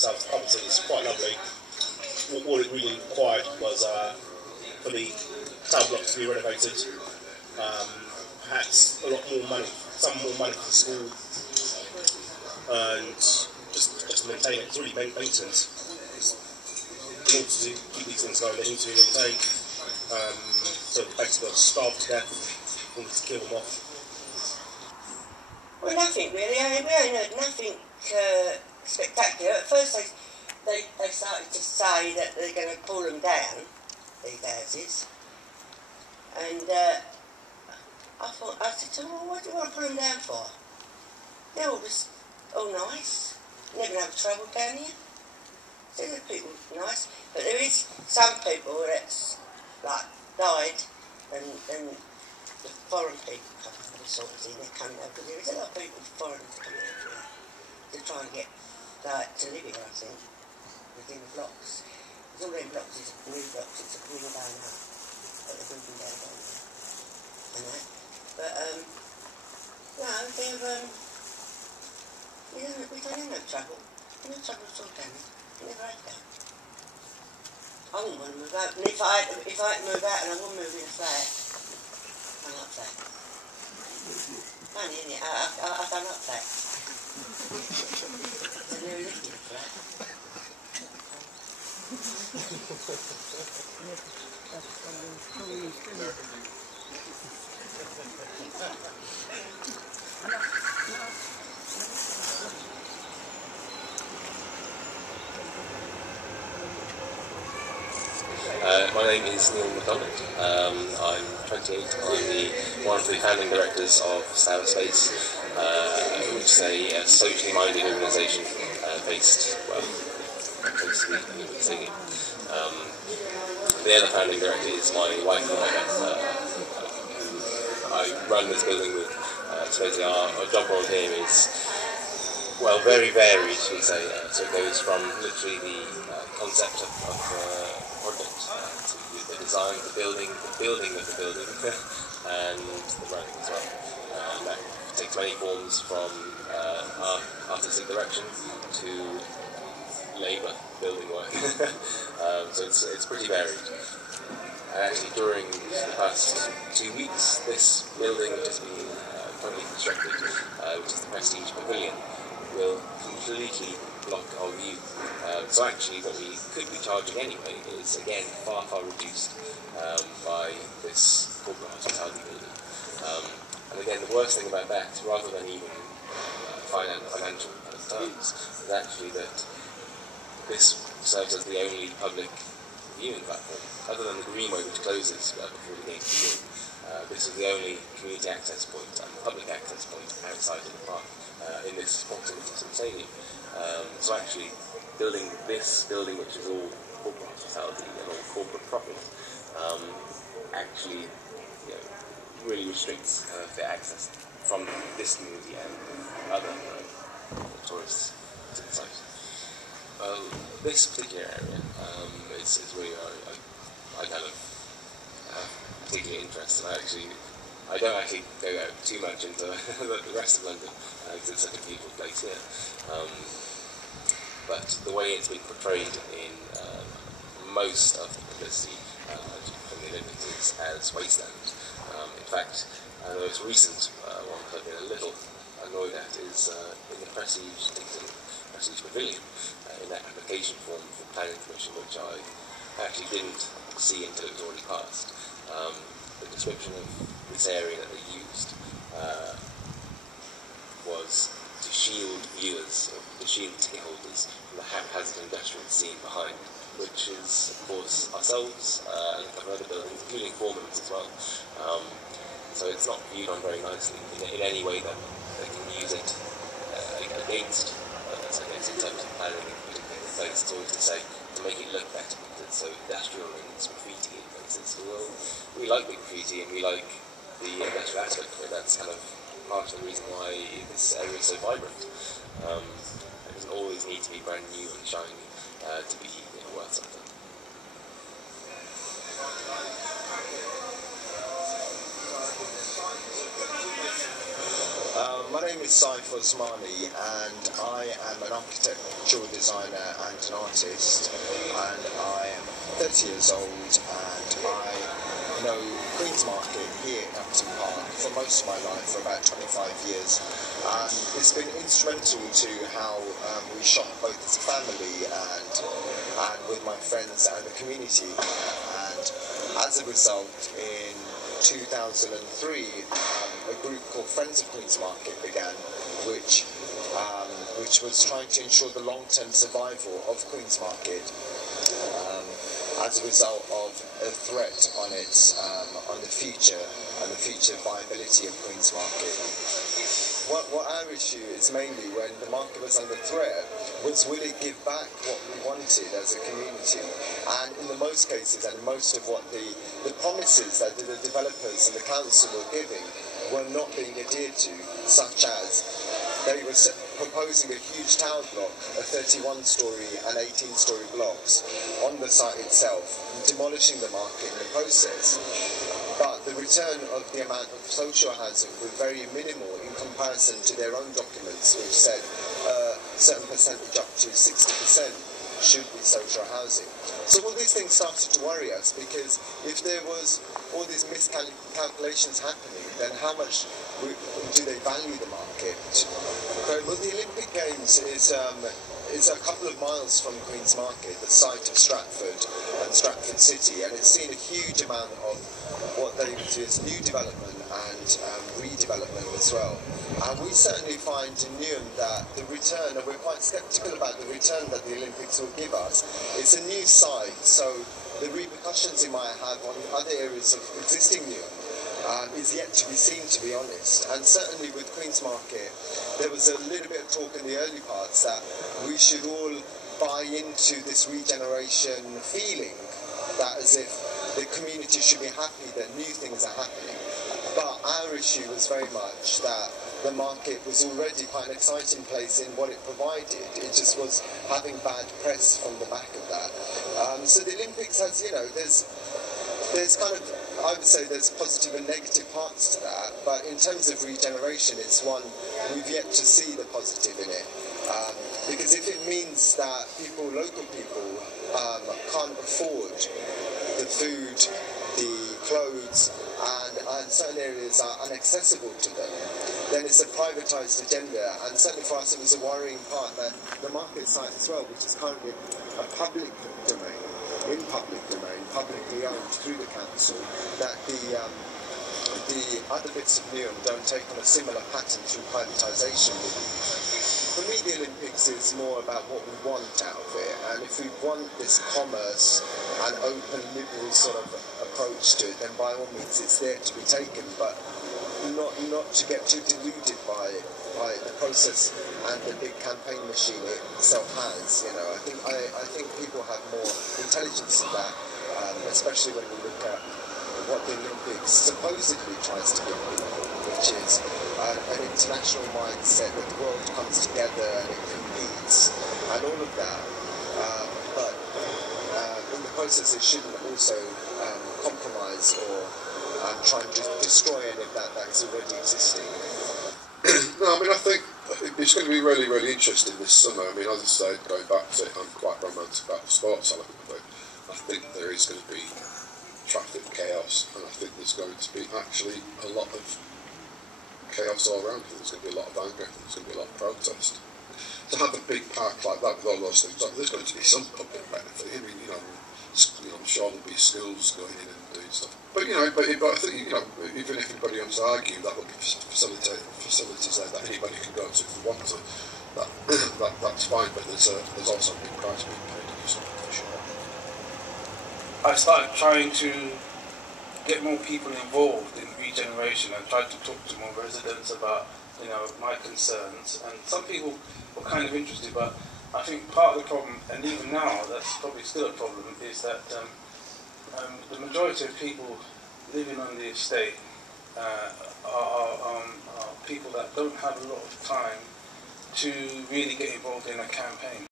itself, obviously, is quite lovely. All it really required was for the tower blocks to be renovated. Perhaps a lot more money, some more money for the school, and just to maintain it. It's really maintenance. In order to keep these things going, they need to be maintained. So basically, they're starved to death in order to kill them off. Well, nothing really. I mean, we ain't heard nothing spectacular. At first, they started to say that they're going to pull them down, these houses, and I said to them, well, what do you want to pull them down for? They're all nice. Never have trouble down here. So the people nice, but there is some people that's like died, and the foreign people come and sort of thing. They're coming over because there is a lot of people, foreigners coming over here to try and get like to live here. I think within the blocks. There's all them blocks. It's new blocks. It's a green going up, but they're building down there and that. But no, they're we don't have no trouble. No trouble at all down there. Never had that. I wouldn't want to move out. And if I had to move out and I wouldn't move in a flat, I like that. Funny, isn't it? I don't like that. I've never lived in a flat. My name is Neil MacDonald. I'm 28. I'm one of the founding directors of Sour Space, which is a socially minded organisation based, well, mostly in Singing. The other founding director is my wife, I run this building with. So basically our job role here is, well, very varied, should we say. So it goes from literally the concept of project to the design, the building of the building, and the running as well. And that takes many forms, from artistic direction to labour building work. So it's pretty varied. And actually, during the past 2 weeks, this building has just been currently constructed, which is the Prestige Pavilion, will completely block our view. So actually what we could be charging anyway is, again, far reduced by this corporate hospitality building. And again, the worst thing about that, rather than even financial terms, is actually that this serves as the only public viewing platform, other than the Greenway, which closes before the games begin. This is the only community access point and public access point outside of the park in this proximity to the stadium. So actually, building this building, which is all corporate hospitality and all corporate profit, actually, really restricts the access from this community and other tourists to the site. This particular area is really I kind of particularly interested. I don't actually go out too much into the rest of London because it's such a beautiful place here. But the way it's been portrayed in most of the publicity from the Olympics is as wasteland. In fact, the most recent one that I've been a little annoyed at is in the Prestige Pavilion, in that application form for planning permission, which I actually didn't see until it was already passed. The description of this area that they used was to shield viewers, or to shield ticket holders from the haphazard industrial scene behind, which is, of course, ourselves and a couple of other buildings, including Foreman's as well. So it's not viewed on very nicely in any way that they can use it against us, I guess, in terms of planning and putting things in place. It's always to say, to make it look better, because it's so industrial and it's graffiti in places. Well, we like the graffiti and we like the industrial aspect of it. That's kind of part of the reason why this area is so vibrant. It doesn't always need to be brand new and shiny to be worth something. My name is is Saif Osmani, and I am an architectural designer and an artist, and I am 30 years old, and I know Queen's Market here in Upton Park for most of my life, for about 25 years. And it's been instrumental to how we shop both as a family and with my friends and the community. And as a result, in 2003, a group called Friends of Queen's Market began, which was trying to ensure the long-term survival of Queen's Market as a result of a threat on its on the future and the future viability of Queen's Market. What our issue is mainly, when the market was under threat, was will it give back what we wanted as a community? And in the most cases, and most of what the promises that the developers and the council were giving were not being adhered to, such as they were proposing a huge tower block, a 31-storey and 18-storey blocks on the site itself, demolishing the market in the process. But the return of the amount of social housing was very minimal in comparison to their own documents, which said a certain percentage up to 60% should be social housing. So all these things started to worry us, because if there was all these miscalculations happening, then how much do they value the market? Well, the Olympic Games is a couple of miles from Queen's Market, the site of Stratford and Stratford City, and it's seen a huge amount of what they would do as new development and redevelopment as well. And we certainly find in Newham that the return, and we're quite sceptical about the return that the Olympics will give us. It's a new site, so the repercussions it might have on other areas of existing Newham is yet to be seen, to be honest. And certainly with Queen's Market, there was a little bit of talk in the early parts that we should all buy into this regeneration feeling, that as if the community should be happy that new things are happening. But our issue was very much that the market was already quite an exciting place in what it provided. It just was having bad press from the back of that. So the Olympics has, there's kind of, I would say there's positive and negative parts to that, but in terms of regeneration, it's one we've yet to see the positive in it. Because if it means that local people, can't afford the food, the clothes, and certain areas are inaccessible to them, then it's a privatised agenda. And certainly for us, it was a worrying part that the market site as well, which is currently a public domain, publicly owned through the council, that the other bits of Newham don't take on a similar pattern through privatisation. For me, the Olympics is more about what we want out of it, and if we want this commerce and open, liberal sort of approach to it, then by all means it's there to be taken, but not to get too deluded by the process and the big campaign machine it itself has. I think people have more intelligence in that, especially when we look at what the Olympics supposedly tries to give people, which is an international mindset that the world comes together and it competes and all of that. But in the process, it shouldn't also compromise or try and destroy any of that is already existing. No, I think it's going to be really, really interesting this summer. As I said, going back to it, I'm quite romantic about the sports element of it. I think there is going to be traffic chaos, and I think there's going to be actually a lot of chaos all around. I think there's going to be a lot of anger. I think there's going to be a lot of protest. To have a big park like that with all those things, there's going to be some public benefit. I'm sure there'll be schools going in and doing stuff. But I think even if anybody wants to argue that will be facilities there that anybody can go to if they want to, that's fine. But there's also a big price being paid to do something for sure. I started trying to get more people involved in regeneration and tried to talk to more residents about my concerns, and some people were kind of interested, but I think part of the problem, and even now that's probably still a problem, is that the majority of people living on the estate are people that don't have a lot of time to really get involved in a campaign.